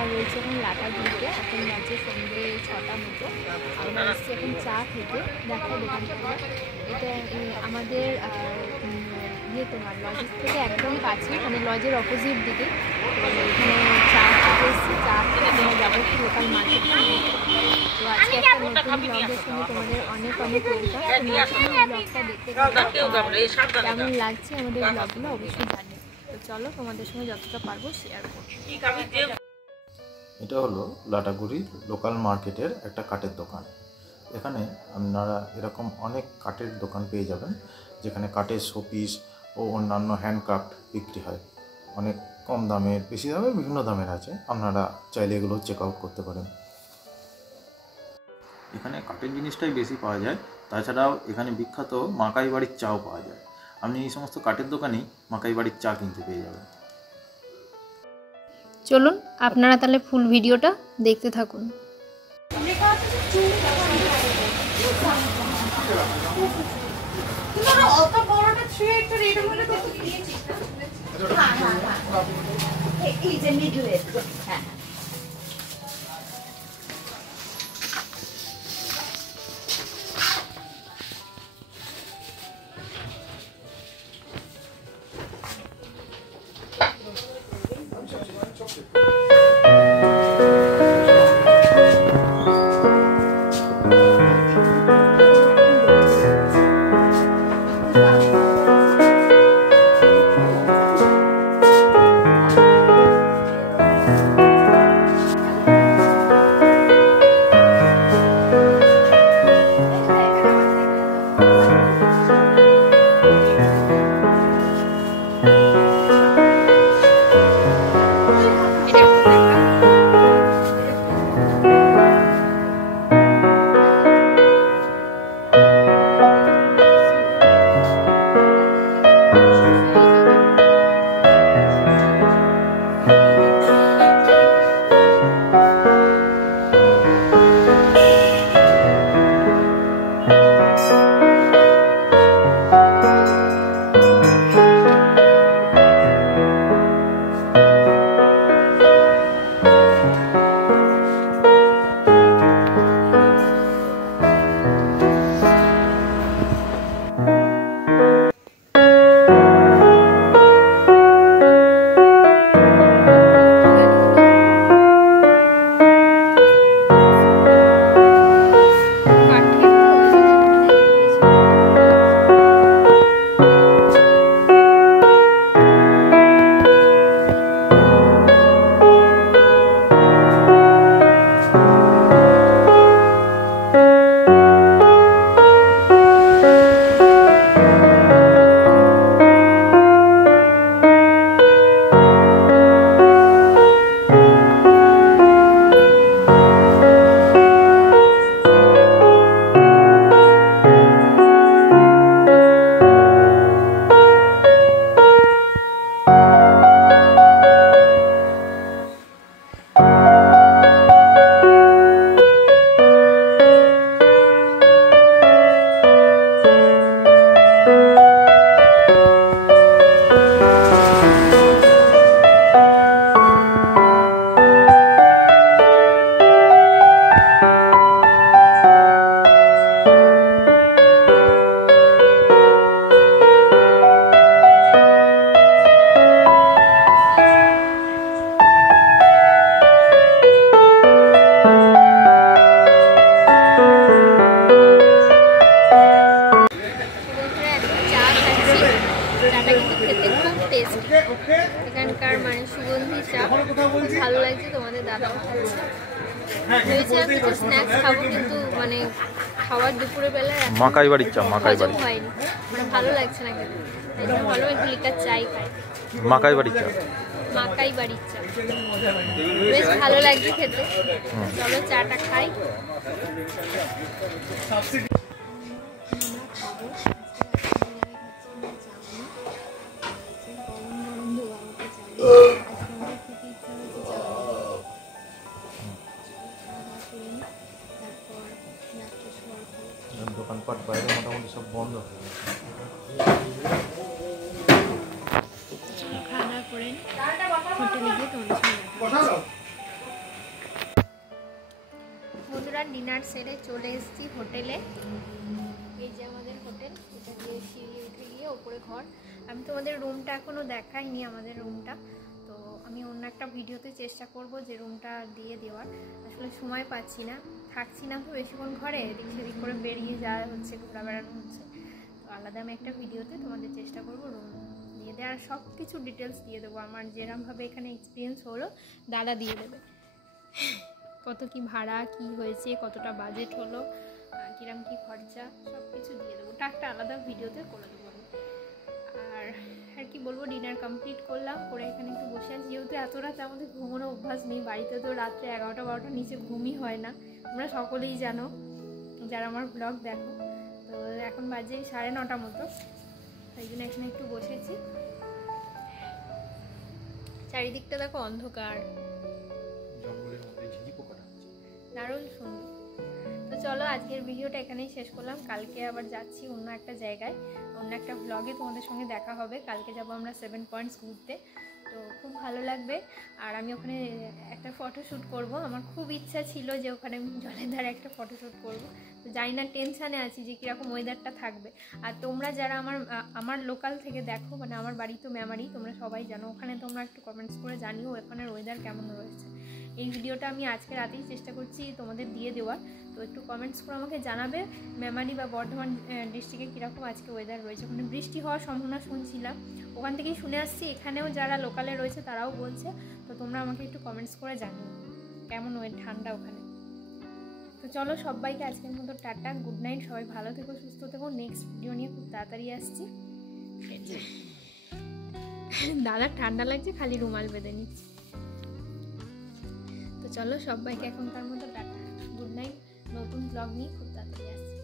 আমরা রয়েছি এখন লাটাগুড়িতে। এখন বাজে সন্ধ্যে 6টা মতো। আমরা এসেছি এখন চা খেতে। দেখো দোকানটা, এটা আমাদের তোমার লজের থেকে একদম কাছে, মানে লজের অপোজিট দিকে। এখানে চা খেতে এসেছি। চা খেতে আমরা যাবো লোকাল মার্কেটে। তো আজকে একটা নতুন ব্লগের সঙ্গে তোমাদের অনেক অনেক ওয়েলকাম। ব্লগটা দেখতে কেমন লাগছে আমাদের ব্লগগুলো অবশ্যই জানি। তো চলো তোমাদের সঙ্গে যতটা পারবো শেয়ার করবো। এটা হলো লাটাগুড়ি লোকাল মার্কেটের একটা কাঠের দোকান। এখানে আপনারা এরকম অনেক কাঠের দোকান পেয়ে যাবেন, যেখানে কাঠের শোপিস ও অন্যান্য হ্যান্ডক্রাফট বিক্রি হয়। অনেক কম দামে, বেশি দামে, বিভিন্ন দামের আছে। আপনারা চাইলে এগুলো চেক আউট করতে পারেন। এখানে কাঠের জিনিসটাই বেশি পাওয়া যায়। তাছাড়াও এখানে বিখ্যাত মাকাই বাড়ির চাও পাওয়া যায়। আপনি এই সমস্ত কাঠের দোকানেই মাকাই বাড়ির চা কিনতে পেয়ে যাবেন। চলুন আপনারা তাহলে ফুল ভিডিওটা দেখতে থাকুন। এখানকার মানে সুগন্ধি চা ভালো লাগছে। তোমাদের দাদাও খাচ্ছে। ভেবেছিলাম কিছু স্ন্যাক্স খাবো, কিন্তু মানে খাওয়ার দুপুরের বেলায় মাকাই বাড়ির চা, মাকাই বাড়ি হয়নি, মানে ভালো লাগছে না খেতে। তাই জন্য ভালো একটু লিকার চাই খাই। মাকাই বাড়ির চা, মাকাই বাড়ির চা বেশ ভালো লাগছে খেতে। চলো চাটা খাই। দোকানপাট বাইরে মোটামুটি সব বন্ধ হয়ে গেছে। খাওয়া দাওয়া করে হোটেলে গিয়ে তোমাদের সঙ্গে দেখা হচ্ছে। বন্ধুরা, ডিনার সেরে চলে এসেছি হোটেলে। এই যে আমাদের হোটেল, এটা দিয়ে সিঁড়ি উঠে গিয়ে ওপরে ঘর। আমি তোমাদের রুমটা এখনও দেখাইনি, আমাদের রুমটা। তো আমি অন্য একটা ভিডিওতে চেষ্টা করব যে রুমটা দিয়ে দেওয়ার। আসলে সময় পাচ্ছি না, থাকছি না তো বেশিক্ষণ ঘরে, এদিক সেদিক করে বেরিয়ে যাওয়া হচ্ছে, ঘোরা বেড়ানো হচ্ছে। তো আলাদা আমি একটা ভিডিওতে তোমাদের চেষ্টা করব রুম দিয়ে দেওয়ার, সব কিছু ডিটেলস দিয়ে দেবো। আমার যেরকমভাবে এখানে এক্সপিরিয়েন্স হলো দাদা দিয়ে দেবে। কত কি ভাড়া, কি হয়েছে, কতটা বাজেট হলো, কিরম কি খরচা, সব কিছু দিয়ে দেবো। ওটা একটা আলাদা ভিডিওতে করে দেবো আমি। আর কি বলবো, ডিনার কমপ্লিট করলাম, করে এখানে একটু বসে আছি। যেহেতু এত রাতে আমাদের ঘুমানো অভ্যাস নেই, বাড়িতে তো রাত্রে 11টা-12টার নিচে ঘুমই হয় না, তোমরা সকলেই জানো যারা আমার ব্লগ দেখো। তো এখন বাজে 9:30 মতো, তাই জন্য এখানে একটু বসেছি। চারিদিকটা দেখো অন্ধকার, দারুণ সুন্দর। তো চলো, আজকের ভিডিওটা এখানেই শেষ করলাম। কালকে আবার যাচ্ছি অন্য একটা জায়গায়, অন্য একটা ব্লগে তোমাদের সঙ্গে দেখা হবে। কালকে যাব আমরা 7 পয়েন্টস ঘুরতে, তো খুব ভালো লাগবে। আর আমি ওখানে একটা ফটোশ্যুট করব, আমার খুব ইচ্ছা ছিল যে ওখানে আমি জলের ধারে একটা ফটোশ্যুট করব। তো জানি না, টেনশানে আছি যে কীরকম ওয়েদারটা থাকবে। আর তোমরা যারা আমার লোকাল থেকে দেখো, মানে আমার বাড়ি তো মেমারি, তোমরা সবাই জানো, ওখানে তোমরা একটু কমেন্টস করে জানিও ওখানের ওয়েদার কেমন রয়েছে। এই ভিডিওটা আমি আজকে রাতেই চেষ্টা করছি তোমাদের দিয়ে দেওয়ার, তো একটু কমেন্টস করে আমাকে জানাবে মেমারি বা বর্ধমান ডিস্ট্রিক্টে কীরকম আজকে ওয়েদার রয়েছে। ওখানে বৃষ্টি হওয়ার সম্ভাবনা শুনছিলাম, ওখান থেকেই শুনে আসছি। এখানেও যারা লোকালে রয়েছে তারাও বলছে, তো তোমরা আমাকে একটু কমেন্টস করে জানিও কেমন ঠান্ডা ওখানে। তো চলো, সবাইকে আজকের মতো টাটা, গুড নাইট, সবাই ভালো থেকো, সুস্থ থেকো। নেক্সট ভিডিও নিয়ে খুব তাড়াতাড়ি আসছি। দাদা ঠান্ডা লাগছে, খালি রুমাল বেঁধে নিচ্ছি। তো চলো, সবাইকে এখনকার মতো টাটা, গুড নাইট। নতুন ব্লগ নিয়ে খুব তাড়াতাড়ি আসছি।